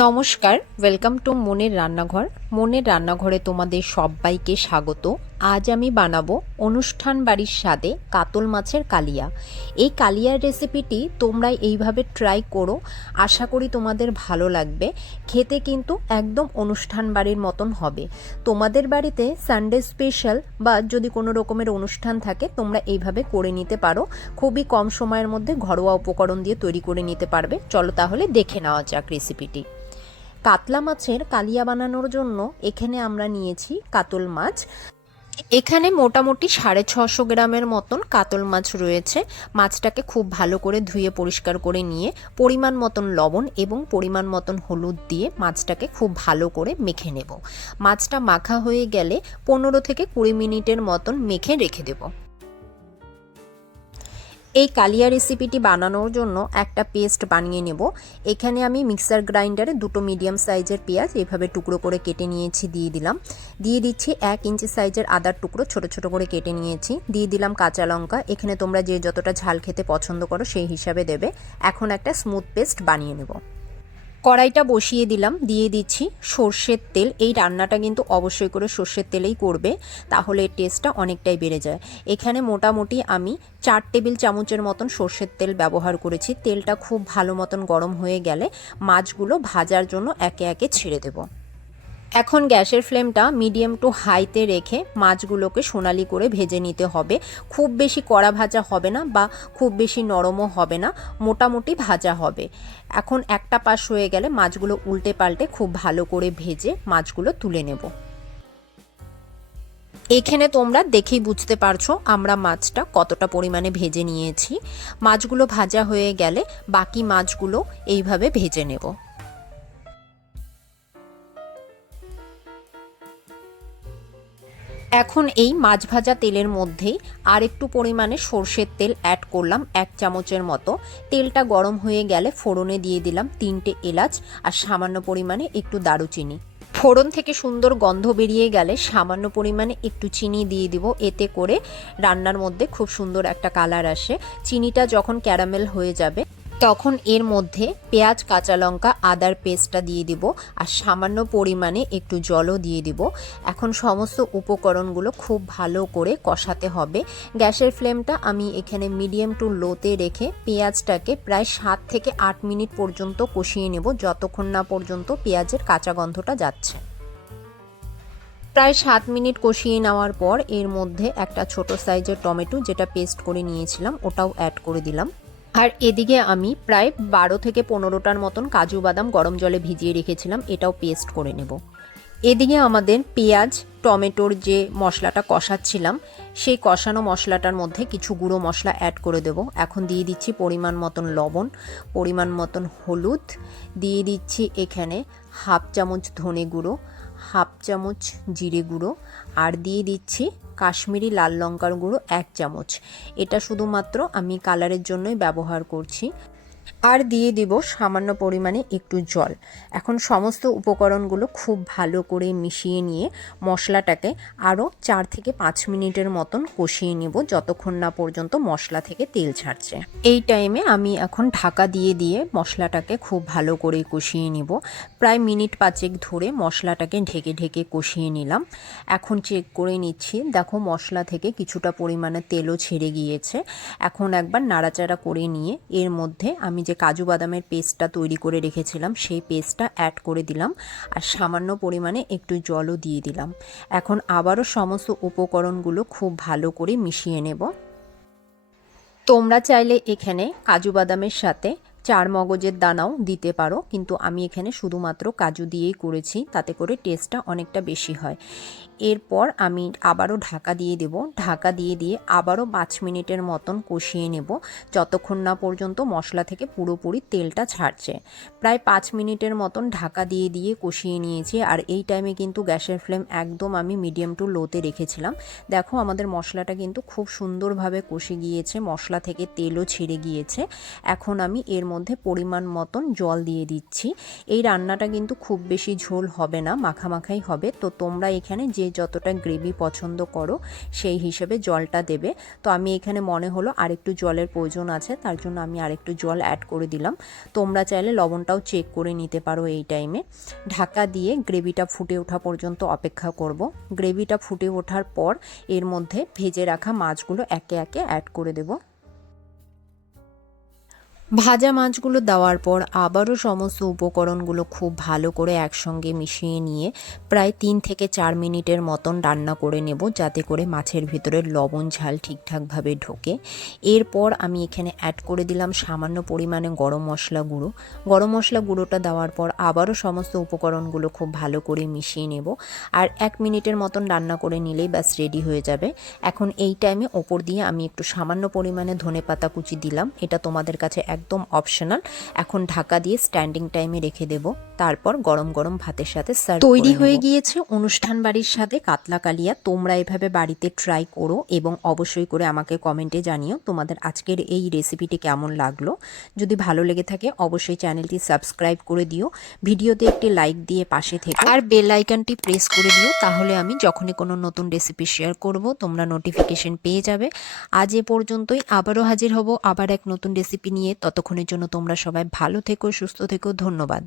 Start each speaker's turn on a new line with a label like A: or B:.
A: নমস্কার welcome to মনের রান্নাঘর। মনের রান্নাঘরে তোমাদের সবাইকে স্বাগত। আজ আমি বানাবো অনুষ্ঠান বাড়ির স্বাদে কাতল মাছের কালিয়া। এই কালিয়ার রেসিপিটি তোমরা এইভাবে ট্রাই করো। আশা করি তোমাদের ভালো লাগবে। খেতে কিন্তু একদম অনুষ্ঠান বাড়ির মতন হবে। তোমাদের বাড়িতে সানডে স্পেশাল বা যদি কোনো রকমের অনুষ্ঠান থাকে, তোমরা এইভাবে করে নিতে পারো। খুবই কম সময়ের মধ্যে ঘরোয়া উপকরণ দিয়ে তৈরি করে নিতে পারবে। চলো তাহলে দেখে নেওয়া যাক রেসিপিটি কাতলা মাছের কালিয়া বানানোর জন্য এখানে আমরা নিয়েছি কাতল মাছ। এখানে মোটামুটি সাড়ে ছশো গ্রামের মতন কাতল মাছ রয়েছে। মাছটাকে খুব ভালো করে ধুয়ে পরিষ্কার করে নিয়ে পরিমাণ মতন লবণ এবং পরিমাণ মতন হলুদ দিয়ে মাছটাকে খুব ভালো করে মেখে নেব। মাছটা মাখা হয়ে গেলে পনেরো থেকে কুড়ি মিনিটের মতন মেখে রেখে দেবো। এই কালিয়া রেসিপিটি বানানোর জন্য একটা পেস্ট বানিয়ে নেব। এখানে আমি মিক্সার গ্রাইন্ডারে দুটো মিডিয়াম সাইজের পেঁয়াজ এভাবে টুকরো করে কেটে নিয়েছি, দিয়ে দিলাম। দিয়ে দিচ্ছি এক ইঞ্চি সাইজের আদার টুকরো, ছোট ছোট করে কেটে নিয়েছি। দিয়ে দিলাম কাঁচা লঙ্কা। এখানে তোমরা যে যতটা ঝাল খেতে পছন্দ করো সেই হিসাবে দেবে। এখন একটা স্মুথ পেস্ট বানিয়ে নেব। কড়াইটা বসিয়ে দিলাম, দিয়ে দিচ্ছি সর্ষের তেল। এই রান্নাটা কিন্তু অবশ্যই করে সর্ষের তেলেই করবে, তাহলে টেস্টটা অনেকটাই বেড়ে যায়। এখানে মোটামুটি আমি চার টেবিল চামচের মতন সর্ষের তেল ব্যবহার করেছি। তেলটা খুব ভালো মতন গরম হয়ে গেলে মাছগুলো ভাজার জন্য একে একে ছেড়ে দেবো। এখন গ্যাসের ফ্লেমটা মিডিয়াম টু হাইতে রেখে মাছগুলোকে সোনালি করে ভেজে নিতে হবে। খুব বেশি কড়া ভাজা হবে না বা খুব বেশি নরমও হবে না, মোটামুটি ভাজা হবে। এখন একটা পাশ হয়ে গেলে মাছগুলো উল্টে পাল্টে খুব ভালো করে ভেজে মাছগুলো তুলে নেব। এখানে তোমরা দেখেই বুঝতে পারছ আমরা মাছটা কতটা পরিমাণে ভেজে নিয়েছি। মাছগুলো ভাজা হয়ে গেলে বাকি মাছগুলো এইভাবে ভেজে নেব। এখন এই মাছ ভাজা তেলের মধ্যেই আর একটু পরিমাণে সর্ষের তেল অ্যাড করলাম, এক চামচের মতো। তেলটা গরম হয়ে গেলে ফোড়নে দিয়ে দিলাম তিনটে এলাচ আর সামান্য পরিমাণে একটু দারুচিনি। ফোড়ন থেকে সুন্দর গন্ধ বেরিয়ে গেলে সামান্য পরিমাণে একটু চিনি দিয়ে দিব, এতে করে রান্নার মধ্যে খুব সুন্দর একটা কালার আসে। চিনিটা যখন ক্যারামেল হয়ে যাবে তখন এর মধ্যে পেঁয়াজ, কাঁচা লঙ্কা, আদার পেস্টটা দিয়ে দিব আর সামান্য পরিমাণে একটু জলও দিয়ে দিব। এখন সমস্ত উপকরণগুলো খুব ভালো করে কষাতে হবে। গ্যাসের ফ্লেমটা আমি এখানে মিডিয়াম টু লোতে রেখে পেঁয়াজটাকে প্রায় সাত থেকে আট মিনিট পর্যন্ত কষিয়ে নেব, যতক্ষণ না পর্যন্ত পেঁয়াজের কাঁচা গন্ধটা যাচ্ছে। প্রায় সাত মিনিট কষিয়ে নেওয়ার পর এর মধ্যে একটা ছোট সাইজের টমেটো, যেটা পেস্ট করে নিয়েছিলাম, ওটাও অ্যাড করে দিলাম। আর এদিকে আমি প্রায় বারো থেকে পনেরোটার মতন কাজু বাদাম গরম জলে ভিজিয়ে রেখেছিলাম, এটাও পেস্ট করে নেব। এদিকে আমাদের পেঁয়াজ, টমেটোর যে মশলাটা কষাচ্ছিলাম, সেই কষানো মশলাটার মধ্যে কিছু গুঁড়ো মশলা অ্যাড করে দেব। এখন দিয়ে দিচ্ছি পরিমাণ মতন লবণ, পরিমাণ মতন হলুদ, দিয়ে দিচ্ছি এখানে হাফ চামচ ধনে গুঁড়ো হাফ চামচ জিরে গুঁড়ো আর দিয়ে দিচ্ছি কাশ্মীরি লাল লঙ্কার গুঁড়ো এক চামচ। এটা শুধুমাত্র আমি কালারের জন্যই ব্যবহার করছি। আর দিয়ে দিব সামান্য পরিমাণে একটু জল। এখন সমস্ত উপকরণগুলো খুব ভালো করে মিশিয়ে নিয়ে মশলাটাকে আরও চার থেকে পাঁচ মিনিটের মতন কষিয়ে নিব যতক্ষণ না পর্যন্ত মশলা থেকে তেল ছাড়ছে। এই টাইমে আমি এখন ঢাকা দিয়ে দিয়ে মশলাটাকে খুব ভালো করে কষিয়ে নিব। প্রায় মিনিট পাঁচেক ধরে মশলাটাকে ঢেকে ঢেকে কষিয়ে নিলাম। এখন চেক করে নিচ্ছি, দেখো মশলা থেকে কিছুটা পরিমাণে তেলও ছেড়ে গিয়েছে। এখন একবার নাড়াচাড়া করে নিয়ে এর মধ্যে আমি যে কাজু বাদামের পেস্টটা তৈরি করে রেখেছিলাম, সেই পেস্টটা অ্যাড করে দিলাম আর সামান্য পরিমাণে একটু জলও দিয়ে দিলাম। এখন আবারও সমস্ত উপকরণগুলো খুব ভালো করে মিশিয়ে নেব। তোমরা চাইলে এখানে কাজু বাদামের সাথে চার মগজের দানাও দিতে পারো, কিন্তু আমি এখানে শুধুমাত্র কাজু দিয়েই করেছি, তাতে করে টেস্টটা অনেকটা বেশি হয়। এরপর আমি আবারও ঢাকা দিয়ে দেব। ঢাকা দিয়ে দিয়ে আবারও পাঁচ মিনিটের মতন কষিয়ে নেব, যতক্ষণ না পর্যন্ত মশলা থেকে পুরোপুরি তেলটা ছাড়ছে। প্রায় পাঁচ মিনিটের মতন ঢাকা দিয়ে দিয়ে কষিয়ে নিয়েছি, আর এই টাইমে কিন্তু গ্যাসের ফ্লেম একদম আমি মিডিয়াম টু লোতে রেখেছিলাম। দেখো, আমাদের মশলাটা কিন্তু খুব সুন্দরভাবে কষে গিয়েছে, মশলা থেকে তেলও ছেড়ে গিয়েছে। এখন আমি এর মধ্যে পরিমাণ মতন জল দিয়ে দিচ্ছি। এই রান্নাটা কিন্তু খুব বেশি ঝোল হবে না, মাখামাখাই হবে। তো তোমরা এখানে যে যতটা গ্রেভি পছন্দ করো, সেই হিসেবে জলটা দেবে। তো আমি এখানে মনে হলো আরেকটু জলের প্রয়োজন আছে, তার জন্য আমি আরেকটু জল অ্যাড করে দিলাম। তোমরা চাইলে লবণটাও চেক করে নিতে পারো এই টাইমে ঢাকা দিয়ে গ্রেভিটা ফুটে ওঠা পর্যন্ত অপেক্ষা করব। গ্রেভিটা ফুটে ওঠার পর এর মধ্যে ভেজে রাখা মাছগুলো একে একে অ্যাড করে দেবো। ভাজা মাছগুলো দেওয়ার পর আবারও সমস্ত উপকরণগুলো খুব ভালো করে একসঙ্গে মিশিয়ে নিয়ে প্রায় তিন থেকে চার মিনিটের মতন রান্না করে নেব, যাতে করে মাছের ভিতরে লবণ ঝাল ঠিকঠাকভাবে ঢোকে। এরপর আমি এখানে অ্যাড করে দিলাম সামান্য পরিমাণে গরম মশলা গুঁড়ো। গরম মশলা গুঁড়োটা দেওয়ার পর আবারও সমস্ত উপকরণগুলো খুব ভালো করে মিশিয়ে নেব। আর এক মিনিটের মতন রান্না করে নিলেই ব্যাস রেডি হয়ে যাবে। এখন এই টাইমে ওপর দিয়ে আমি একটু সামান্য পরিমাণে ধনে পাতা কুচি দিলাম। এটা তোমাদের কাছে একদম অপশনাল এখন ঢাকা দিয়ে স্ট্যান্ডিং টাইমে রেখে দেব। তারপর গরম গরম ভাতের সাথে সার্ভ তৈরি হয়ে গিয়েছে অনুষ্ঠান বাড়ির সাথে কাতলা কালিয়া তোমরা এভাবে বাড়িতে ট্রাই করো এবং অবশ্যই করে আমাকে কমেন্টে জানিও তোমাদের আজকের এই রেসিপিটি কেমন লাগল। যদি ভালো লেগে থাকে অবশ্যই চ্যানেলটি সাবস্ক্রাইব করে দিও। ভিডিওতে একটি লাইক দিয়ে পাশে থেকে। আর বেল আইকনটি প্রেস করে দিও তাহলে আমি যখনই কোনো নতুন রেসিপি শেয়ার করব তোমরা নোটিফিকেশন পেয়ে যাবে। আজ এ পর্যন্তই আবারও হাজির হব আবার এক নতুন রেসিপি নিয়ে। ততক্ষণের জন্য তোমরা সবাই ভালো থেকো সুস্থ থেকো ধন্যবাদ।